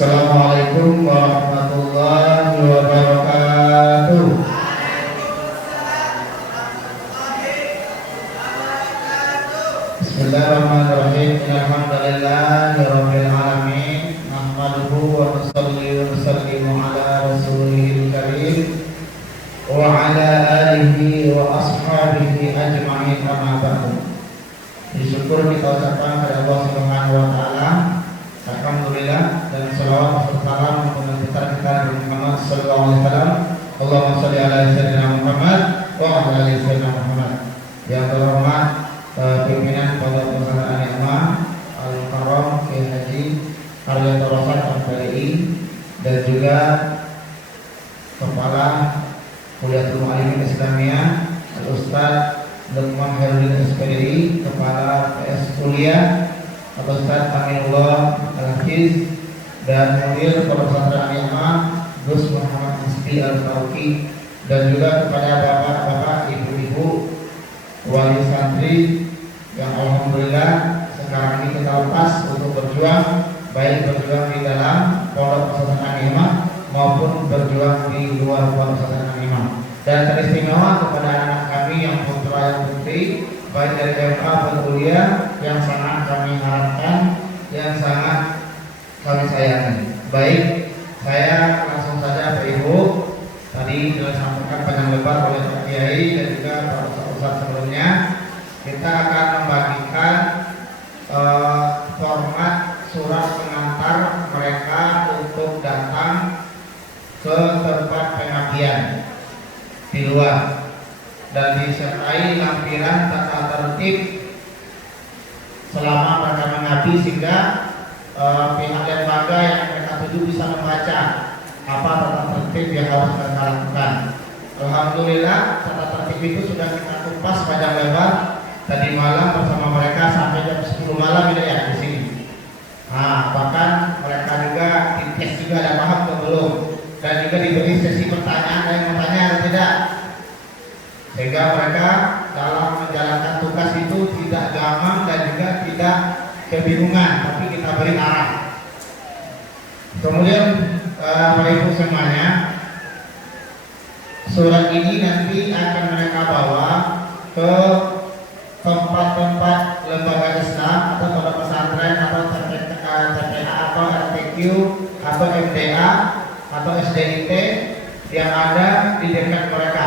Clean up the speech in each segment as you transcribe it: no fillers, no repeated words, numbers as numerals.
Assalamualaikum warahmatullahi wabarakatuh. Bismillahirrahmanirrahim. Alhamdulillahirabbil alamin. Nahmaduhu wa nusalli wa nusallimu ala rasulil karim wa ala alihi wa ashabihi ajma'in, amma ba'du. Disyukur kita ucapkan kepada Allah Subhanahu wa taala. Alhamdulillah, dan salawat serta salam untuk kita Muhammad sallallahu alaihi wasallam. Allahumma shalli ala sayyidina Muhammad wa ala ali sayyidina Muhammad. Yang terhormat pimpinan Pondok Pesantren Al-Hikmah Al-Mukarram Kiai Haji Haryanto Rosyad MPLI, dan juga Kepala Kuliatul Mu'allimin Islamiyah Al-Ustaz Lukman Herudin SPDI, Kepala PS Kuliah Ustaz Aminullah Al-Hafiz, dan Mudir Pondok Pesantren Al-Hikmah Gus Muhammad Musbi Al-Faruqi, dan juga kepada bapak-bapak, ibu-ibu, wali santri yang alhamdulillah sekarang ini kita lepas untuk berjuang, baik berjuang di dalam Pondok Pesantren Al-Hikmah maupun berjuang di luar Pondok Pesantren Al-Hikmah. Dan teristimewa kepada anak kami yang putra yang putri, baik dari MA maupun kuliah, yang sangat kami harapkan, yang sangat kami sayangi. Baik, saya langsung saja Pak Ibu. Tadi sudah disampaikan panjang lebar oleh Pak Kiai dan juga Pak Ustaz sebelumnya. Kita akan membagikan format surat pengantar mereka untuk datang ke tempat pengabdian di luar, dan disertai lampiran tata tertib selama mereka mengabdi, sehingga pihak lembaga yang mereka tuju bisa membaca apa tata tertib yang harus mereka lakukan. Alhamdulillah, tata tertib itu sudah kita kupas panjang lebar tadi malam bersama mereka sampai jam 10 malam ya di sini. Nah, bahkan mereka juga dites juga ada paham atau belum, dan juga diberi sesi pertanyaan, ada yang bertanya atau tidak, sehingga mereka dalam menjalankan tugas itu tidak gamang dan juga tidak kebingungan, tapi kita beri arah. Kemudian Bapak Ibu semuanya, surat ini nanti akan mereka bawa ke tempat-tempat lembaga Islam atau pondok pesantren atau TPA atau RTQ atau MDA atau SDIT yang ada di dekat mereka.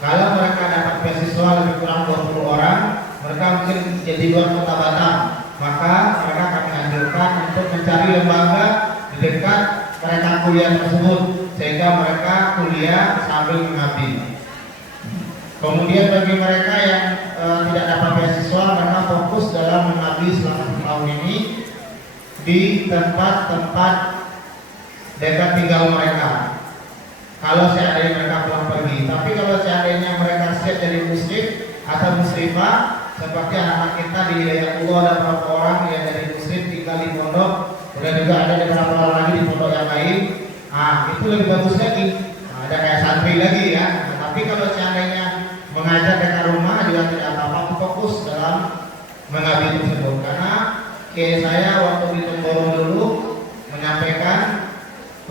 Kalau mereka dapat beasiswa lebih kurang 20 orang, mereka mungkin jadi luar kota Batam, maka mereka kami anjurkan untuk mencari lembaga di dekat mereka kuliah tersebut, sehingga mereka kuliah sambil mengabdi. Kemudian bagi mereka yang tidak dapat beasiswa, mereka fokus dalam mengabdi selama tahun ini di tempat-tempat dekat tinggal mereka. Kalau seandainya mereka pulang pergi, tapi kalau seandainya mereka siap jadi muslim atau muslimah, seperti anak-anak kita di Hidayatullah ada beberapa orang yang jadi muslim tinggal di pondok, dan juga ada beberapa orang lagi di pondok yang lain. Itu lebih bagus lagi. Ada kayak santri lagi ya. Tapi kalau seandainya mengajar dekat rumah juga tidak apa-apa, fokus dalam mengabdi tersebut. Karena kayak saya waktu di Temboro dulu menyampaikan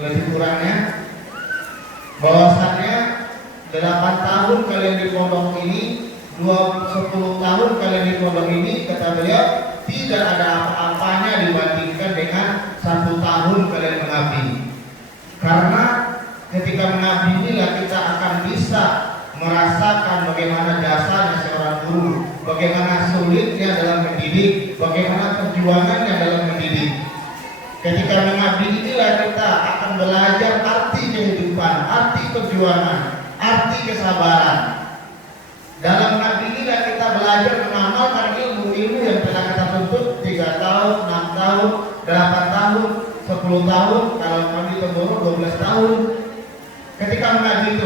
lebih kurangnya bahwasannya 8 tahun kalian di pondok ini, 10 tahun kalian di pondok ini, kata beliau, tidak ada apa-apanya dibandingkan dengan 1 tahun kalian mengabdi. Karena ketika mengabdi inilah kita akan bisa merasakan bagaimana dasarnya seorang guru, bagaimana sulitnya dalam mendidik, bagaimana perjuangannya dalam mendidik. Ketika mengabdi inilah kita akan belajar arti kehidupan, arti perjuangan, arti kesabaran. Dalam mengabdi inilah kita belajar mengamalkan ilmu-ilmu yang telah kita tuntut 3 tahun, 6 tahun, 8 tahun, 10 tahun, kalau kami Temboro 12 tahun. Ketika mengabdi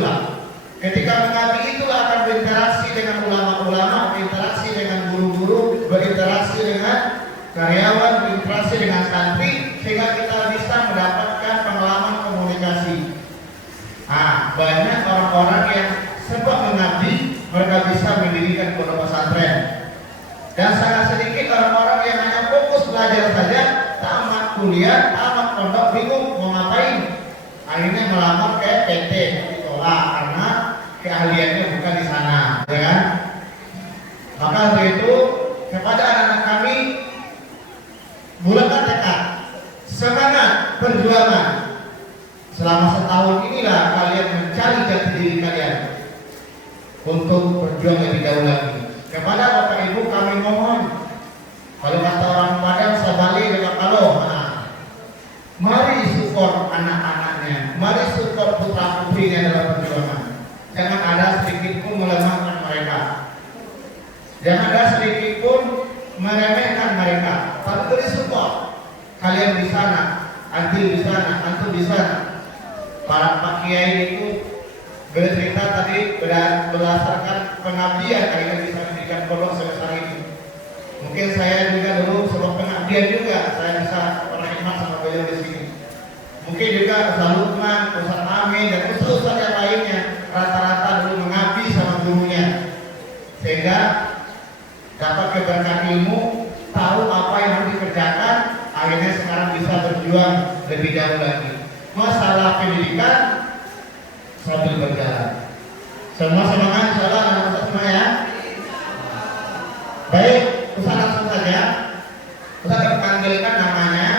itulah akan berinteraksi dengan ulama-ulama, berinteraksi dengan guru-guru, berinteraksi dengan karyawan, berinteraksi dengan santri, sehingga kita bisa mendapatkan pengalaman komunikasi. Banyak orang-orang yang sebab mengabdi, mereka bisa mendirikan pondok pesantren. Dan sangat sedikit orang-orang yang hanya fokus belajar saja, tamat kuliah, tamat pondok bingung mau ngapain, akhirnya melamar ke PT, ditolak karena keahliannya bukan di sana, ya kan? Maka untuk itu kepada anak-anak kami bulatkan tekad, semangat perjuangan. Selama setahun inilah kalian mencari jati diri kalian untuk berjuang lebih jauh lagi. Kepada Bapak Ibu kami mohon, kalau kata orang Padang sabali dengan kalau, mari support anak-anaknya, mari support putra putrinya dalam perjuangan. Jangan ada sedikit pun melemahkan mereka, jangan ada sedikit pun meremehkan mereka, tapi beri support. Kalian di sana, antum di sana, antum di sana. Para Pak Kiai itu bercerita tadi berdasarkan pengabdian kalian bisa mendirikan pondok sebesar ini. Mungkin saya juga dulu sebelum pengabdian juga saya bisa berkhidmat sama beliau di sini. Mungkin juga Ustaz Lukman, Ustaz Amin dan ustaz yang lainnya rata-rata dulu mengabdi sama gurunya, sehingga dapat keberkahan ilmu, tahu apa yang harus dikerjakan, akhirnya sekarang bisa berjuang lebih jauh lagi. Masalah pendidikan sambil berjalan. Semua semangat insyaallah anak-anak semua ya. Baik, Ustaz langsung saja. Ustaz akan panggilkan namanya.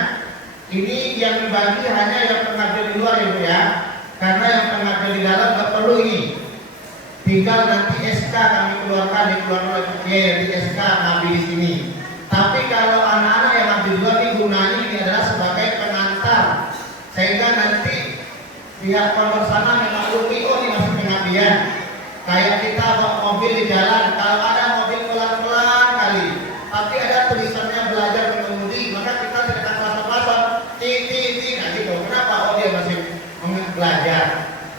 Ini yang dibagi hanya yang pengajar di luar Ibu ya. Karena yang pengajar di dalam tidak perlu ini. Tinggal nanti SK kami keluarkan, dikeluarkan oleh Kiai di SK Nabi di sini. Tapi kalau anak-anak yang Nabi di luar ini gunanya ini adalah sebagai pengantar. Sehingga nanti pihak pondok sana memaklumi, oh ini masih pengabdian. Kayak kita bawa mobil di jalan, kalau ada mobil pelan-pelan kali, tapi ada tulisannya belajar mengemudi, maka kita tidak akan kelapa-kelapa, ti, nah gitu. Kenapa? Oh dia masih belajar.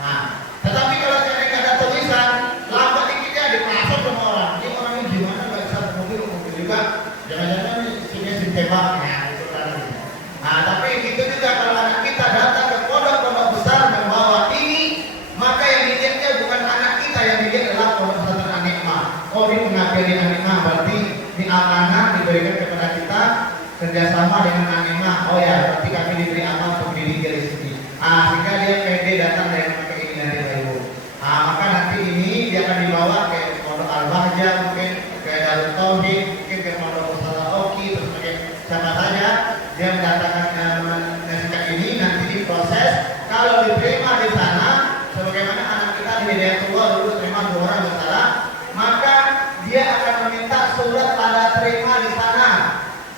Nah, tetapi kalau tidak ada tulisan, lambat dikitnya dipasok sama orang. Ini orang ini gimana nggak bisa mobil juga? Jangan-jangan isinya si tembak ya. Nah, tapi itu juga kalau anak kita datang ke pondok-pondok besar membawa ini, maka yang dilihatnya bukan anak kita, yang dilihat adalah pondok pesantren An-Nikmah. Oh, ini pengabdian di An-Nikmah, berarti ini amanah diberikan kepada kita kerjasama dengan An-Nikmah. Oh ya, berarti kami diberi amanah untuk dididik dari sini. Sehingga dia pede datang dari keinginan kita Ibu. Maka nanti ini dia akan dibawa ke pondok Al-Bahjah, mungkin ke Darut Tauhid, mungkin ke pondok Ustaz Oki, terus mungkin siapa saja. Dia mendatangkan menyaksikan ini nanti diproses. Kalau diterima di sana, sebagaimana anak kita di Hidayatullah dulu terima 2 orang bersalah, maka dia akan meminta surat tanda terima di sana.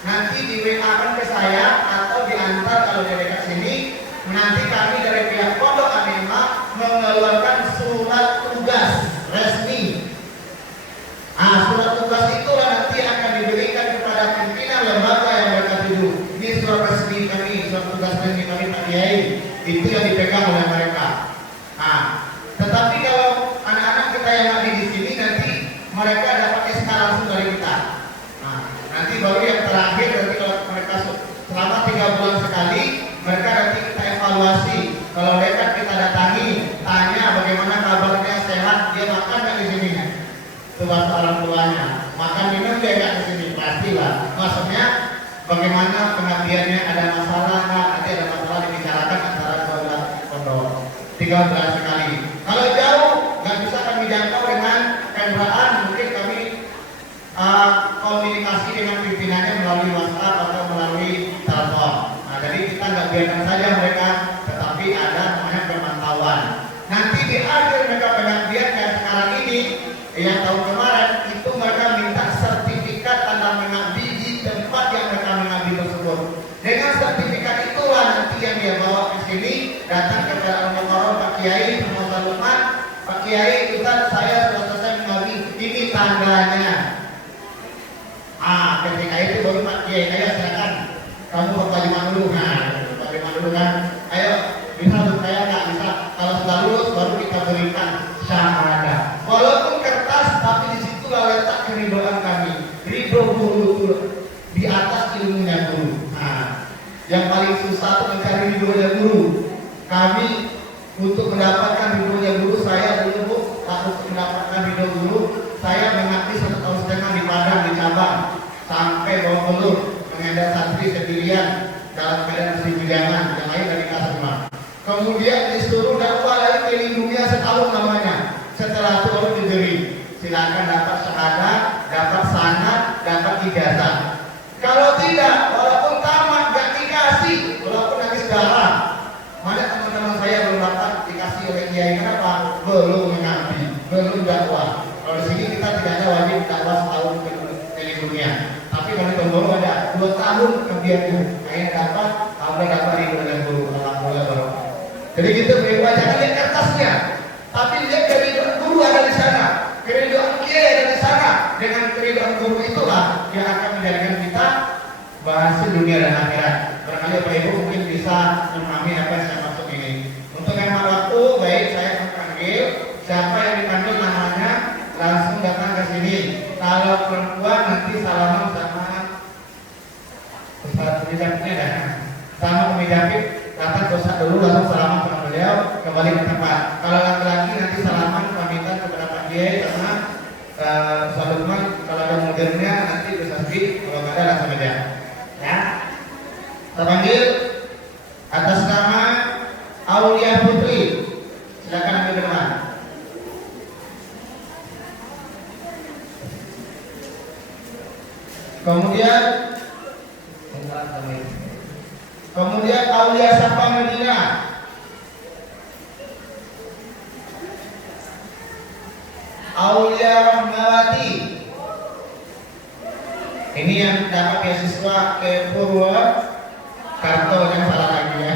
Nanti di WA-kan ke saya atau diantar kalau dia dekat sini. Nanti kami dari pihak pondok An-Nikmah mengeluarkan surat tugas resmi. Surat tugas itulah nanti akan diberikan kepada pimpinan lembaga yang mereka tuju. Ini surat resmi kami, surat tugas resmi kami Pak Kiai. Itu yang dipegang oleh mereka. Tetapi kalau anak-anak kita yang ada di sini nanti mereka dapat SK langsung dari kita. Nanti baru yang terakhir nanti kalau mereka selama 3 bulan sekali mereka nanti kita evaluasi. Kalau mereka kita datangi, tanya bagaimana kabarnya, sehat, dia makan nggak di sini? Itu bahasa orang tuanya. Makan minum dia nggak di sini, pastilah. Maksudnya bagaimana pengabdiannya, ada masalah nggak? Nanti ada masalah dibicarakan antara kedua pondok 3 bulan sekali. Kalau jauh nggak bisa kami jangkau dengan kendaraan, mungkin kami komunikasi dengan pimpinannya melalui WhatsApp atau melalui telepon. Jadi kita nggak biarkan saja mereka, tetapi ada namanya pemantauan. Nanti di akhir mereka pengabdian kayak sekarang ini, yang tahun kemarin itu mereka minta sertifikat tanda mengabdi di tempat yang mereka mengabdi tersebut. Dengan sertifikat itulah nanti yang dia bawa ke sini, datang kepada Al-Mukarram Pak Kiai, Ustaz Lukman, Pak Kiai, Ustaz saya sudah selesai mengabdi, ini tandanya. Ketika itu baru Pak Kiai, ayo silakan kamu berkalimat dulu, berkalimat dulu kan, ayo bisa untuk saya nggak bisa, kalau sudah lulus baru kita berikan syahadat. Walaupun kertas, tapi di situ letak keridoan kami, ridho guru di atas ilmunya guru. Yang paling susah itu mencari ridhonya guru. Kami untuk mendapatkan ridhonya guru, saya dulu untuk mendapatkan ridho guru, saya mengabdi 1,5 tahun di Padang, di cabang, sampai bawa pelur mengendal santri sendirian dalam keadaan masih bujangan. Kemudian disuruh dakwah lagi keliling dunia setahun namanya. Setelah itu baru diberi. Silakan dapat syahadat, dapat sanad, dapat ijazah. Kalau tidak, walaupun tamat gak dikasih, walaupun nangis darah. Mana teman-teman saya belum dapat dikasih oleh kiai, kenapa? Belum mengabdi, belum dakwah. Kalau di sini kita tidak ada wajib dakwah setahun keliling dunia. Tapi kalau di Tombolo ada 2 tahun kemudian kayak dapat, Allah dapat ribu dengan guru, alhamdulillah baru. Jadi kita bebas, jangan lihat kertasnya, tapi lihat keridhaan guru ada di sana, keridhaan kiai ada di sana. Dengan keridhaan guru itulah yang akan menjadikan kita berhasil dunia dan akhirat. Barangkali Bapak Ibu mungkin bisa memahami apa yang saya maksud ini. Untuk hemat waktu, baik saya akan panggil siapa yang dipanggil namanya langsung datang ke sini. Kalau perempuan nanti salaman sama Ustaz Mijapitnya dah. Sama Mijapit datang dosa dulu langsung salaman sama beliau kembali ke tempat. Kalau laki-laki nanti salaman pamitan kepada Pak Kiai sama Ustaz Lukman. Kalau ada modernnya nanti bisa speak, kalau nggak ada langsung aja. Ya. Kita panggil atas nama Aulia Putri. Silakan ambil ke depan. Kemudian Aulia Safa Medina. Aulia Rahmawati. Ini yang dapat beasiswa ke Purwakarta, yang salah lagi ya.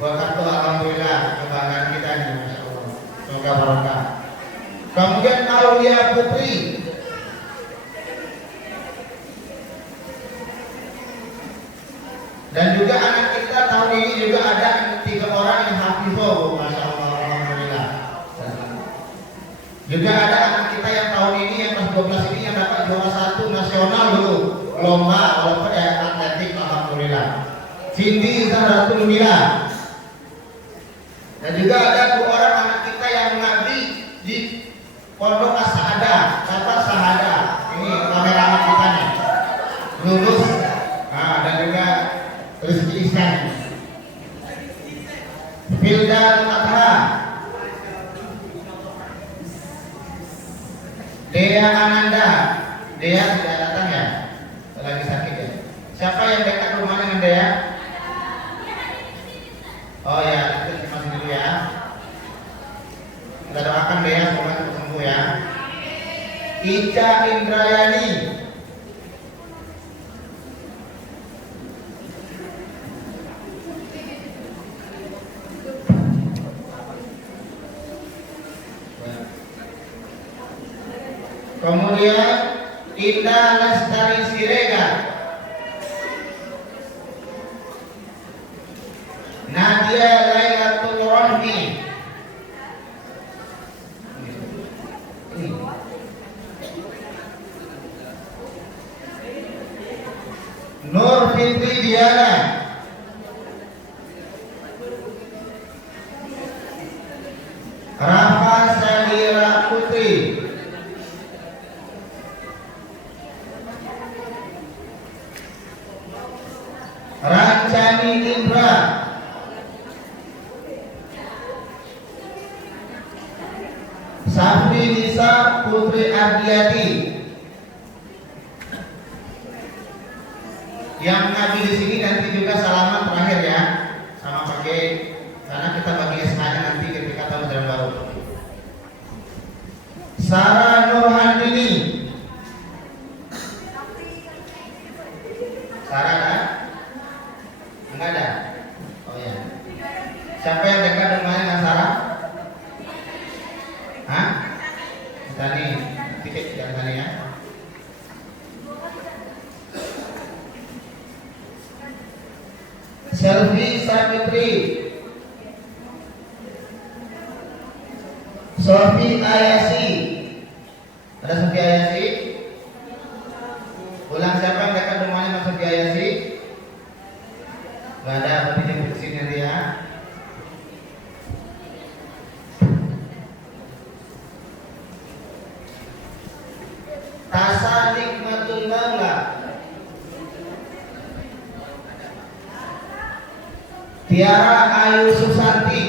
Purwakarta, alhamdulillah kebanggaan kita nih, masya Allah. Semoga barokah. Kemudian Aulia Putri. Dan juga anak kita tahun ini juga ada 3 orang yang hafizah, masya Allah, alhamdulillah. Juga ada anak kita yang tahun ini yang kelas 12 ini yang dapat juara 1 nasional dulu lomba walaupun atletik, alhamdulillah. Cindy Zahratul Mila. Dan juga ada 2 orang anak kita yang mengabdi di Pondok As-Sa'adah, dapat syahadah. Ini kameramen kita nih, lulus. Nah, dan juga Rizki Ihsan, Fildan Adha, Dea Ananda. Dea tidak datang ya, lagi sakit ya. Siapa yang dekat rumah dengan Dea? Oh ya, kita terima dulu ya. Kita doakan Dea semoga cepat sembuh ya. Ica Indrayani. Kemudian Indah Lestari Siregar, Nadia Lailatul Rahmi, Nur Fitri Diana, Rafa Salira Putri, Rancani Indra, Safri Nisa Putri Ardiati. Yang ngaji di sini nanti juga salaman terakhir ya sama Pak Kiai, karena kita bagi SK-nya nanti ketika tahun ajaran baru. Sarah Nurhandini. Sarah ada? Enggak ada? Oh ya. Siapa yang dekat rumahnya dengan Sarah? Hah? Tani, tiket jangan tani ya. Selvi Sapitri, Sofi Ayasi. Ada Sofi Ayasi? Ulang siapa yang dekat rumahnya dengan Sofi Ayasi? Gak ada, berarti jemput sini nanti ya. Tasa Nikmatul Maula, Tiara Ayu Susanti,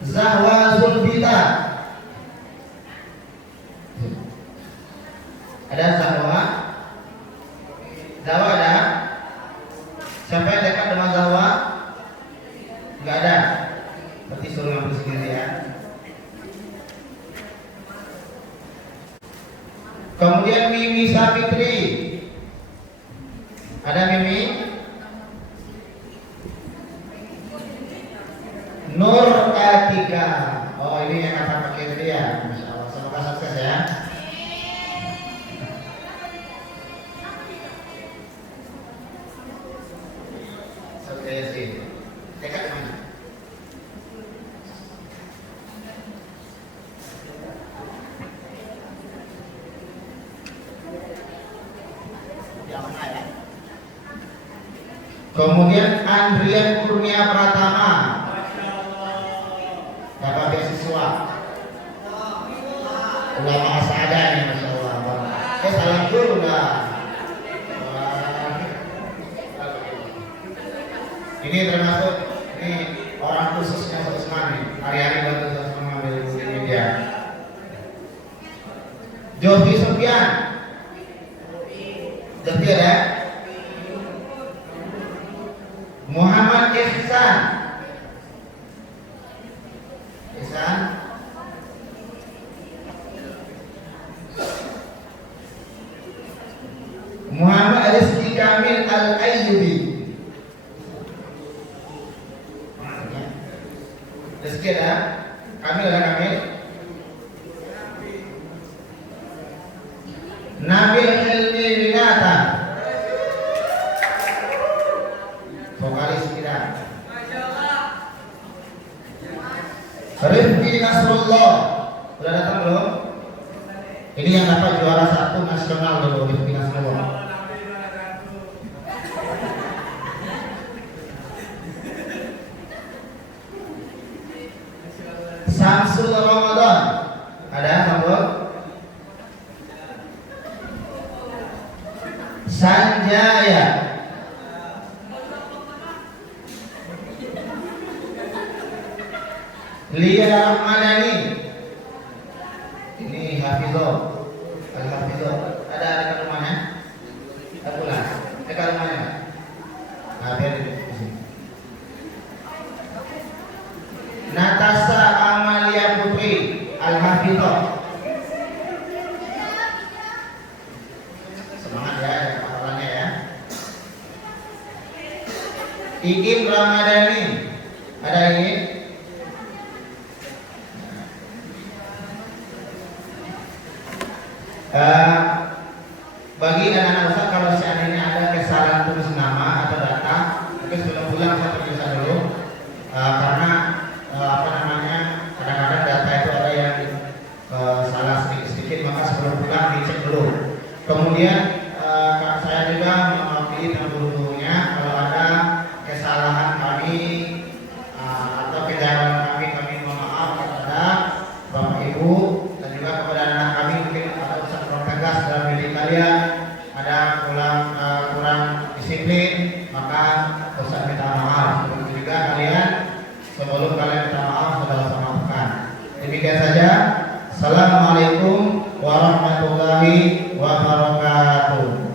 Zahwa Zulbita. Ada Zahwa? Zahwa ada? Siapa yang dekat dengan Zahwa? Enggak ada. Berarti suruh ngambil sendiri ya. Kemudian Mimi Sapitri. Ada Mimi? Nur Atika. Oh, ini yang akan pakai dia. Masya Allah. Semoga sukses ya. Sukses sih. Dekat mana? Kemudian Andrian Kurnia Pratama, dapat beasiswa ulama asada nih, masya Allah. Salam dulu dah. Ini termasuk ini orang khususnya Usman nih, hari-hari bantu Usman mengambil media. Jovi Sofian, Jovi ada. Muhammad Ihsan, Muhammad Rizki Kamil Al-Ayyubi. Rizki ada? Kamil ada Kamil? Nabil Hilmi Winata, vokalis kita. Rifki Nasrullah, sudah datang belum? Ini yang dapat juara 1 nasional dulu, Rifki Nasrullah. Samsul Ramadan, ada Samsul? Sanjaya, Lia Rahmadani, ini Hafizul, Al-Hafizul. Ada dekat rumahnya? Pulang, dekat rumahnya. Nah, biar di sini. Natasha Amalia Putri, Al-Hafizul. Semangat ya, paparannya ya. Iqim Ramadhani, ada ini? Bagi anak-anak Ustaz, kalau seandainya ada kesalahan tulis nama atau data, mungkin sebelum pulang saya periksa dulu, karena kadang-kadang data itu ada yang salah sedikit-sedikit, maka sebelum pulang dicek dulu. Kemudian saya juga mewakili pendahulunya, kalau ada kesalahan kami atau kejahatan kami mohon maaf kepada Bapak Ibu dan juga kepada anak kami, mungkin ada usaha kurang tegas dalam diri kalian, ada kurang disiplin, maka Ustaz minta maaf. Begitu juga kalian, sebelum kalian minta maaf sudah usah maafkan. Demikian saja. Assalamualaikum warahmatullahi wabarakatuh.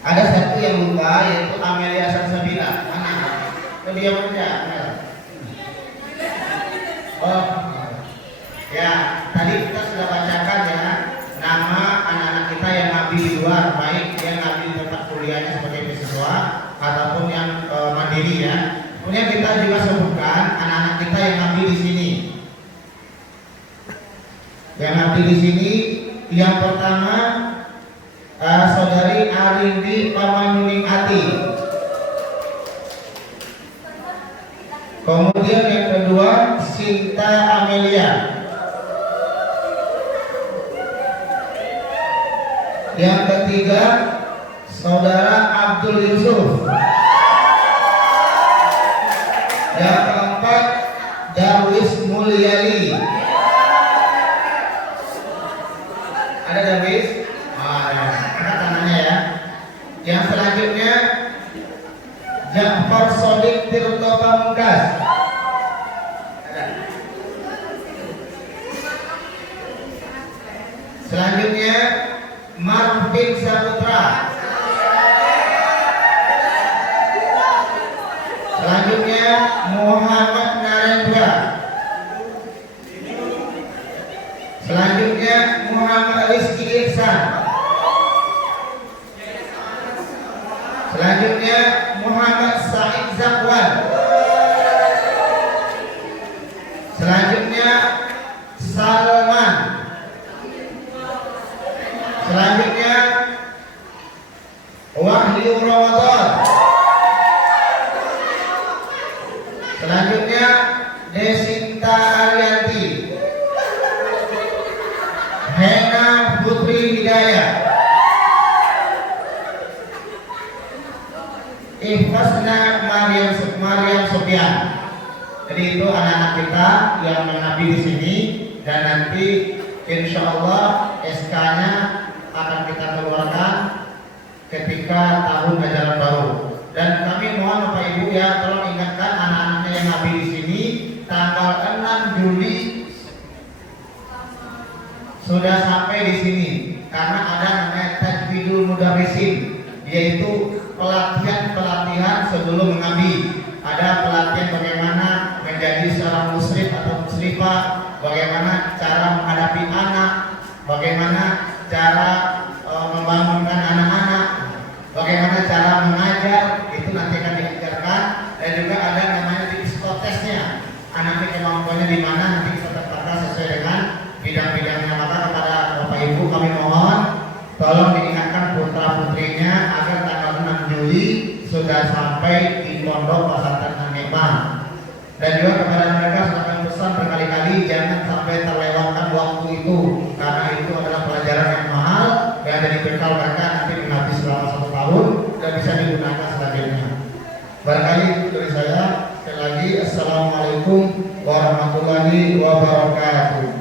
Ada satu yang lupa, yaitu Amelia Salsabila. Mana? Oh, dia aja. Oh, ya. Tadi kita sudah bacakan ya nama anak-anak kita yang ngabdi di luar, baik yang ngabdi di tempat kuliahnya sebagai mahasiswa ataupun yang mandiri ya. Kemudian kita juga sebutkan anak-anak kita yang ngabdi di sini. Yang ngabdi di sini, yang pertama saudari dari Arindi Pamanyuning Ati. Kemudian yang kedua Sinta Amelia. Yang ketiga Saudara Abdul Yusuf. Yang keempat Darwis Mulyali. Ada Darwis? Ada. Angkat tangannya ya. Yang selanjutnya Ja'far Sodik Tirto Pamungkas. Ada. Selanjutnya Marvin Saputra. Selanjutnya Muhammad Narendra. Selanjutnya Muhammad Rizky Ihsan. Selanjutnya Muhammad Said Zakwan. Selanjutnya Salman. Selanjutnya Wahyu Ramadan. Selanjutnya Desinta Arianti. Hena Putri Hidayah. Ikhlasna Mariam Sofian. Jadi itu anak-anak kita yang mengabdi di sini dan nanti insya Allah SK-nya akan kita keluarkan ketika tahun ajaran baru. Dan kami mohon Bapak Ibu ya, tolong ingatkan anak-anaknya yang ngabdi di sini tanggal 6 Juli sudah sampai di sini karena ada namanya Tajwidul Mudarrisin, yaitu pelatihan sebelum mengabdi. Ada pelatihan bagaimana menjadi seorang muslim atau muslimah, bagaimana cara menghadapi anak, bagaimana cara membangunkan anak-anak, bagaimana cara mengajar, itu nanti akan diajarkan. Dan juga ada namanya psikotesnya, anaknya kemampuannya di mana nanti kita tetapkan sesuai dengan bidang-bidangnya. Maka kepada Bapak Ibu kami mohon tolong diingatkan putra putrinya agar tanggal 6 Juli sudah sampai di pondok pesantren An-Ni'mah. Dan juga kepada mereka saya pesan berkali-kali jangan sampai terlewatkan waktu itu, karena itu adalah pelajaran yang mahal yang jadi bekal mereka nanti menghabis selama 1 tahun dan bisa digunakan selanjutnya. Barangkali itu dari saya. Sekali lagi Assalamualaikum warahmatullahi wabarakatuh.